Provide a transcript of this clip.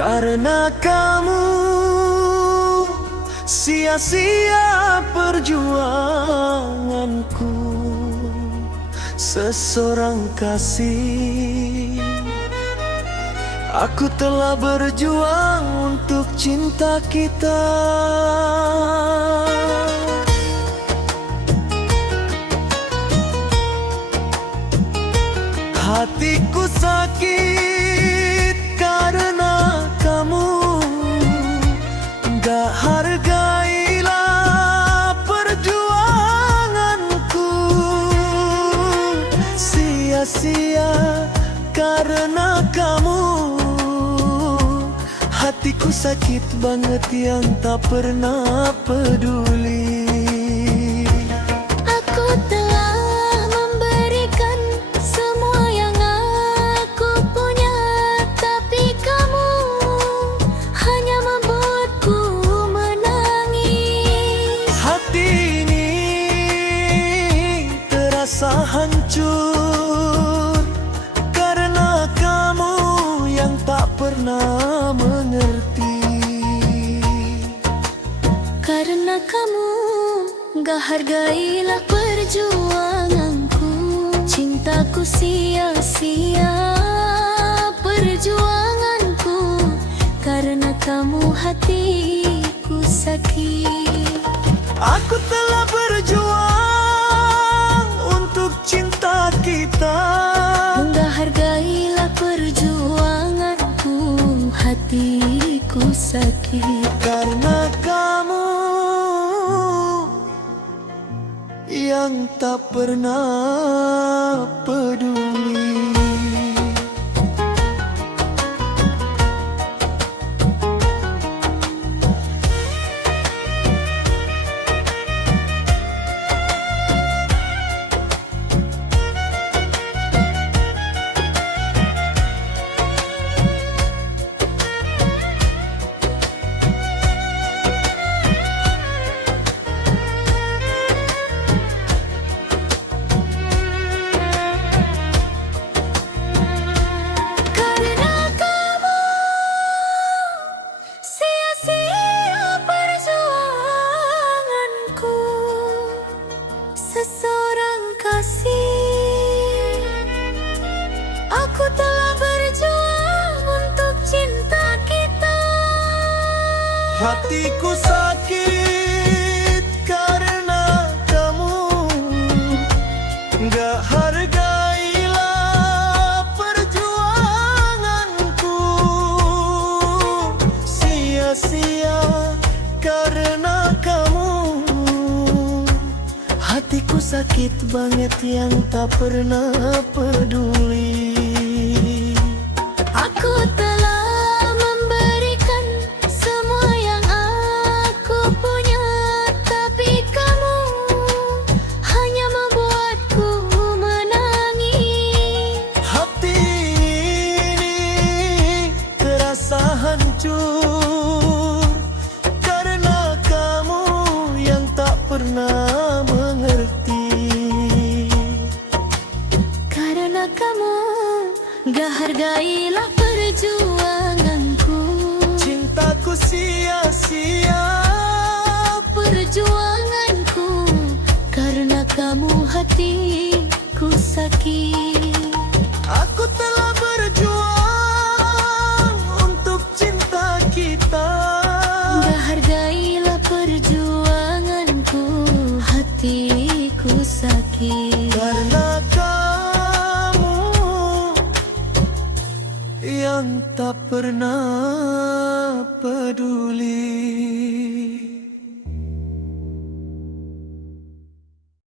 Karena kamu sia-sia perjuanganku, seseorang kasih. Aku telah berjuang untuk cinta kita. Hatiku sakit karena kamu gak hargailah perjuanganku. Sia-sia karena kamu. Hatiku sakit banget yang tak pernah peduli. Hancur karena kamu yang tak pernah mengerti. Karena kamu gak hargailah perjuanganku. Cintaku sia-sia perjuanganku. Karena kamu hatiku sakit. Aku telah berjuang untuk cinta kita. Gak hargailah perjuanganku. Hatiku sakit. Karena kamu yang tak pernah peduli. Seseorang kasih. Aku telah berjuang untuk cinta kita. Hatiku sakit karena kamu gak hargailah perjuanganku. Sia-sia karena kamu. Hatiku sakit banget yang tak pernah peduli. Aku telah memberikan semua yang aku punya, tapi kamu hanya membuatku menangis. Hati ini terasa hancur karena kamu yang tak pernah mengerti. Karena kamu gak hargailah perjuanganku. Cintaku sia-sia perjuanganku. Karena kamu hatiku sakit. Aku telah berjuang untuk cinta kita. Gak hargailah perjuanganku. Hatiku sakit. Karena kamu yang tak pernah peduli.